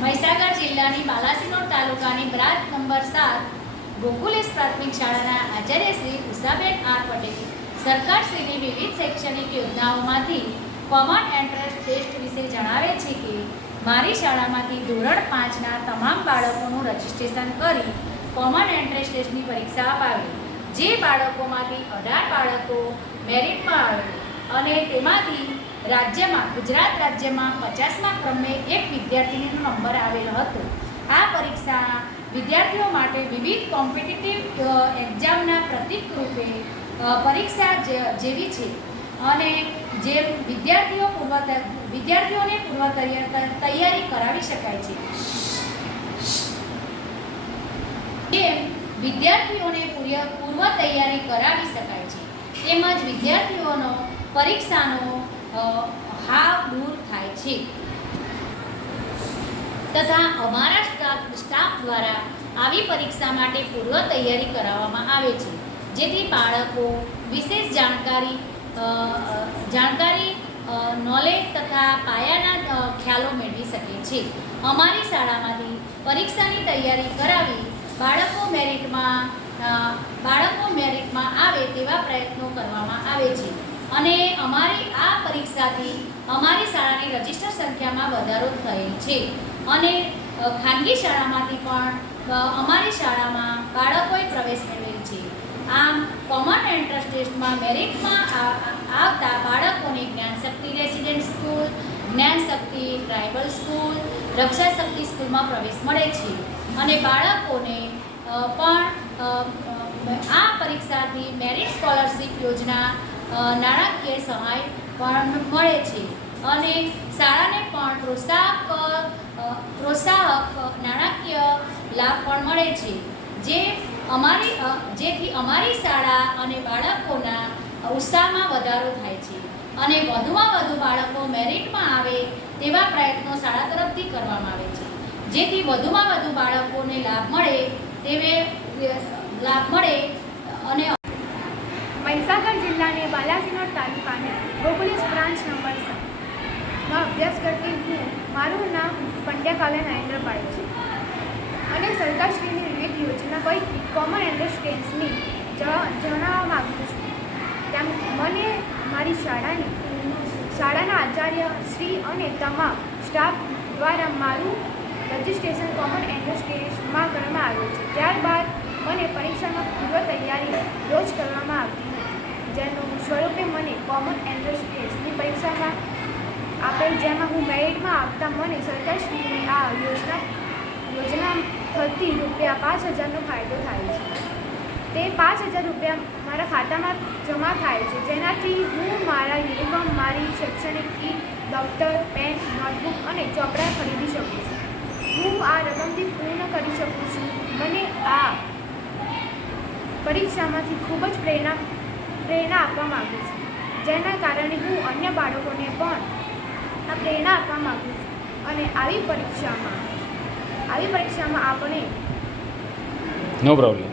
મહીસાગર જિલ્લાની બાલાસિનોર તાલુકાની branch number સાત ગોકુલેશ પ્રાથમિક શાળાના આચાર્ય શ્રી ઉષાબેન આર પટેલ સરકારશ્રીની વિવિધ શૈક્ષણિક યોજનાઓમાંથી કોમન એન્ટ્રન્સ ટેસ્ટ વિશે જણાવે છે કે મારી શાળામાંથી ધોરણ પાંચના તમામ બાળકોનું રજિસ્ટ્રેશન કરી કોમન એન્ટ્રન્સ ટેસ્ટની પરીક્ષા અપાવી, જે બાળકોમાંથી અઢાર બાળકો મેરિટમાં આવે અને તેમાંથી રાજ્યમાં, ગુજરાત રાજ્યમાં પચાસમા ક્રમે એક વિદ્યાર્થીનીનો નંબર આવેલો હતો. આ પરીક્ષા વિદ્યાર્થીઓ માટે વિવિધ કોમ્પિટિટિવ એક્ઝામના પ્રતિક રૂપે પરીક્ષા જેવી છે. અને જે વિદ્યાર્થીઓ પૂર્વ વિદ્યાર્થીઓને પૂર્વ તૈયારી કરાવી શકાય છે. જેમ વિદ્યાર્થીઓને પૂર્વ તૈયારી કરાવી શકાય છે. તેમજ વિદ્યાર્થીઓનો પરીક્ષાનો હાવ દૂર થાય છે. તથા અમારા સ્ટાફ દ્વારા આવી પરીક્ષા માટે પૂર્વ તૈયારી કરાવવામાં આવે છે. જેથી બાળકો વિશેષ જાણકારી જાણકારી નોલેજ તથા પાયાના ખ્યાલો મેળવી શકે છે. અમારી શાળામાંથી પરીક્ષાની તૈયારી કરાવી બાળકો મેરિટમાં બાળકો મેરિટમાં આવે તેવા પ્રયત્નો કરવામાં આવે છે. અને અમારી આ પરીક્ષાથી અમારી શાળાની રજિસ્ટર સંખ્યામાં વધારો થયેલ છે. અને ખાનગી શાળામાંથી પણ અમારી શાળામાં બાળકોએ પ્રવેશ મેળવેલ છે. આમ કોમન એન્ટ્રન્સ ટેસ્ટમાં મેરિટમાં આવતા બાળકોને જ્ઞાન શક્તિ રેસિડેન્ટ સ્કૂલ જ્ઞાન શક્તિ ટ્રાઇબલ સ્કૂલ રક્ષા શક્તિ સ્કૂલમાં પ્રવેશ મળે છે. અને બાળકોને પણ આ પરીક્ષાથી મેરિટ સ્કોલરશિપ યોજના નાણાકીય સહાય પણ મળે છે. અને શાળાને પણ પ્રોત્સાહક પ્રોત્સાહક નાણાકીય લાભ પણ મળે છે. જે અમારી જેથી અમારી શાળા અને બાળકોના ઉત્સાહમાં વધારો થાય છે. અને વધુમાં વધુ બાળકો મેરિટમાં આવે તેવા પ્રયત્નો શાળા તરફથી કરવામાં આવે છે. જેથી વધુમાં વધુ બાળકોને લાભ મળે, તેવે લાભ મળે અને મહીસાગર જિલ્લાની બાલાસિનોર તાલુકાની ગોકુલેશ બ્રાન્ચ નંબર સાતમાં અભ્યાસ કરતી હું, મારું નામ પંડ્યા કાલે નરેન્દ્રભાઈ છે. અને સરકારશ્રીની વિવિધ યોજના પૈકી કોમન એન્ટ્રન્સ ટેન્સની જણાવવા માગું છું. તેમ મને મારી શાળાની, શાળાના આચાર્ય શ્રી અને તમામ સ્ટાફ દ્વારા મારું રજિસ્ટ્રેશન કોમન એન્ટ્રન્સ કરવામાં આવ્યું છે. ત્યારબાદ મને પરીક્ષામાં પૂર્વ તૈયારી રોજ કરવામાં આવતી જેનું સ્વરૂપે મને કોમન એન્ટ્રન્સ ટેસ્ટની પરીક્ષામાં આપેલ જેમાં હું મેરિટમાં આપતા મને સરકારશ્રીની આ યોજના યોજના થકી રૂપિયા પાંચ હજારનો ફાયદો થાય છે. તે પાંચ હજાર રૂપિયા મારા ખાતામાં જમા થાય છે. જેનાથી હું મારા યુનિફોર્મ, મારી શૈક્ષણિક કીટ દફતર, પેન, નોટબુક અને ચોપડા ખરીદી શકું છું. હું આ રકમથી પૂર્ણ કરી શકું છું. મને આ પરીક્ષામાંથી ખૂબ જ પ્રેરણા પ્રેરણા આપવા માગું છું. જેના કારણે હું અન્ય બાળકોને પણ આ પ્રેરણા આપવા માગું છું. અને આવી પરીક્ષામાં આવી પરીક્ષામાં આપણે નો પ્રોબ્લેમ